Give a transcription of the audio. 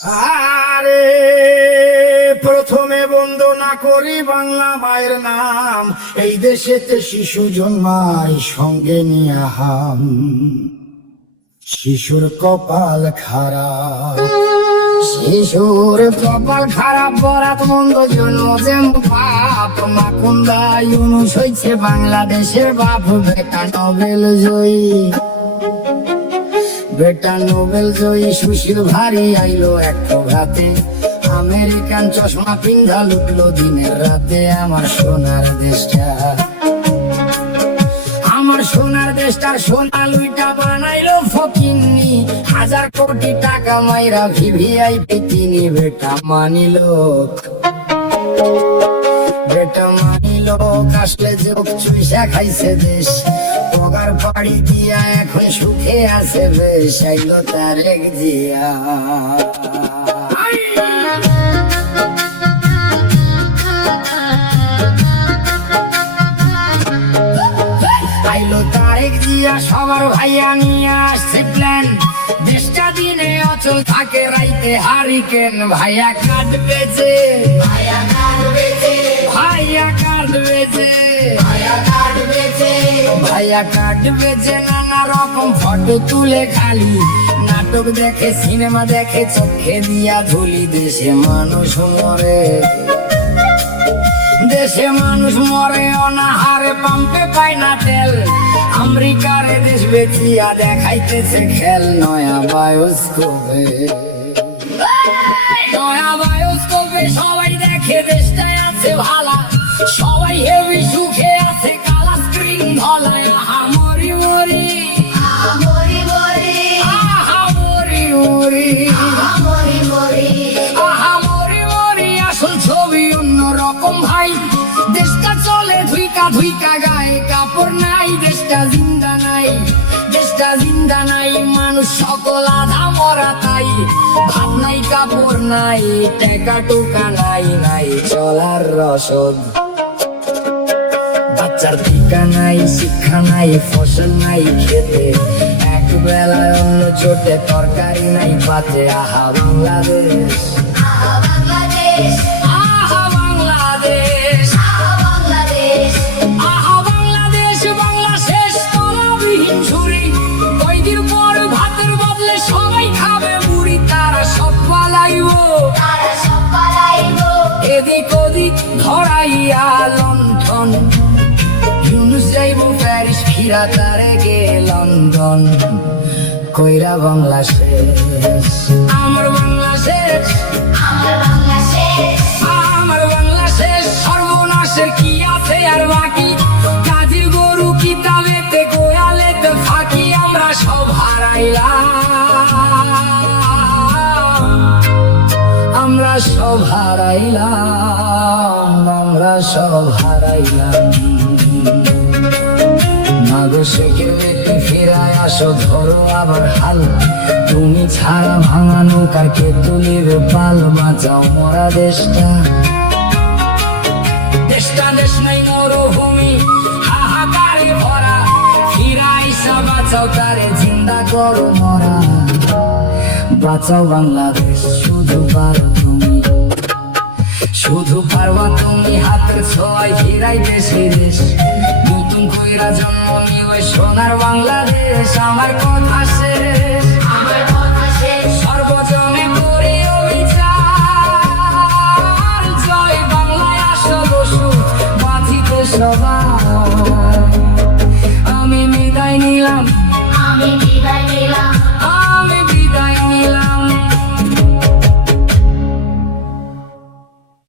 আরে প্রথমে বন্দনা করি বাংলা মায়ের নাম। এই দেশেতে শিশু জন্মায় সঙ্গে নিয়ে হাম। শিশুর কপাল খারাপ, শিশুর কপাল খারাপ, বরাত মন্দ জন্য যেমন বাপ। মাকুন্দা ইউনুস হইছে বাংলাদেশের বাপ। বেটা নোবেল জয়ী, বেটা নোবেল জয়ী সুশীল ভারী আইলো এক রাতে। আমেরিকান চশমা পিন্ধা লুটলো দিনের রাতে আমার সোনার দেশটা। আমার সোনার দেশটার সোনা লুইটা বানাইলো ফকিন্নি। 1000 কোটি টাকা মাইরা ভিভিআইপি তিনি। বেটা মানিলো, বেটা মানিলো, আসলে যোগ চুইসা খাইছে দেশ। পগার বাড়ি দিয়া এখন সুখে আছে বেশ। আইলো তারেক জিয়া, আইলো তারেক জিয়া, সবার ভাইয়া নিয়ে আসছে প্ল্যান। দেশটা দিনে অচল থাকে, রাইতে হারিকেন। ভাইয়া কাটবে যে, ভাইয়া কাটবে যে, ভাইয়া কাটবে যে, ভাইয়া কাটবে যে, ভাইয়া কাটবে যে। নানা রকম ফটো তুলে খালি, নাটক দেখে, সিনেমা দেখে, চোখে দিয়া ধুলি। দেশে মানুষ মরে, দেশে মানুষ মরে অনাহারে, পাম্পে পায় না তেল। আমেরিকারে দেশ বেচিয়া দেখাইতেছে খেল। নয়া বায়োস্কোপে, নয়া বায়োস্কোপে সবাই দেখে দেশটায় আছে ভালা। সবাই হেভি সুখে আছে, কালা স্ক্রিন ধলায়। আহা মরি মরি, আহা মরি মরি, আহা মরি মরি, আহা মরি মরি, আহা মরি মরি। আসল ছবি অন্যরকম ভাই। দেশটা চলে ধুইকা ধুইকা, গায়ে কাপড় নাই। দেশটা জিন্দা নাই, দেশটা জিন্দা নাই। মানুষ সকল আধা মরা তাই। ভাত নাই, কাপড় নাই, টাকা টুকা নাই। নাই চলার রসদ, বাচ্চার টিকা নাই, শিক্ষা নাই, ফসল নাই খেতে। এক বেলায় অন্য চোটে, তরকারি নাই পাতে। আহা বাংলাদেশ, আহা বাংলাদেশ, আহা বাংলাদেশ, আহা বাংলাদেশ, আহা বাংলাদেশ। বাংলা শেষ তলাবিহীন ছুরি। কয়দিন পর ভাতের বদলে সবাই খাবে মুড়ি। তারা সব পালাইবো, তারা সব পালাইবো। এদিক ওদিক ধরাইয়া লণ্ঠন। ইউনুস যাইবো প্যারিস, ফিরা তারে গে লন্ডন। কইরা বাংলা শেষ, আমার বাংলা শেষ, আমার বাংলা শেষ, আমার বাংলা শেষ। সর্বনাশের কি আছে আর বাকি? কাজের গরু কিতাবেতে, গোয়ালেতে ফাঁকি। আমরা সব হারাইলাম, আমরা সব হারাইলাম, আমরা সব হারাইলাম। মাগো সে কেউ একটু ফিরায় আসো, ধরো আবার হাল। তুমি ছাড়া ভাঙা নৌকার কে তুলিবে পাল? বাঁচাও মরা দেশটা, দেশটা দেশ নাই মরুভূমি, হাহাকারে ভরা। ফিরাইসা বাঁচাও তারে, জিন্দা করো মরা। বাঁচাও বাংলাদেশ, শুধু পারো তুমি, শুধু পারবা তুমি। হাতের ছোঁয়ায় ফিরাই দেশে দেশ। নতুন কইরা জন্ম নিয়ে সোনার বাংলাদেশ। আমার কথা শেষ, আমার কথা শেষ। সর্বজনে করি অবিচার। জয় বাংলায় আসো বসু, বাঁধিতে সবাই। আমি বিদায় নিলাম, আমি বিদায়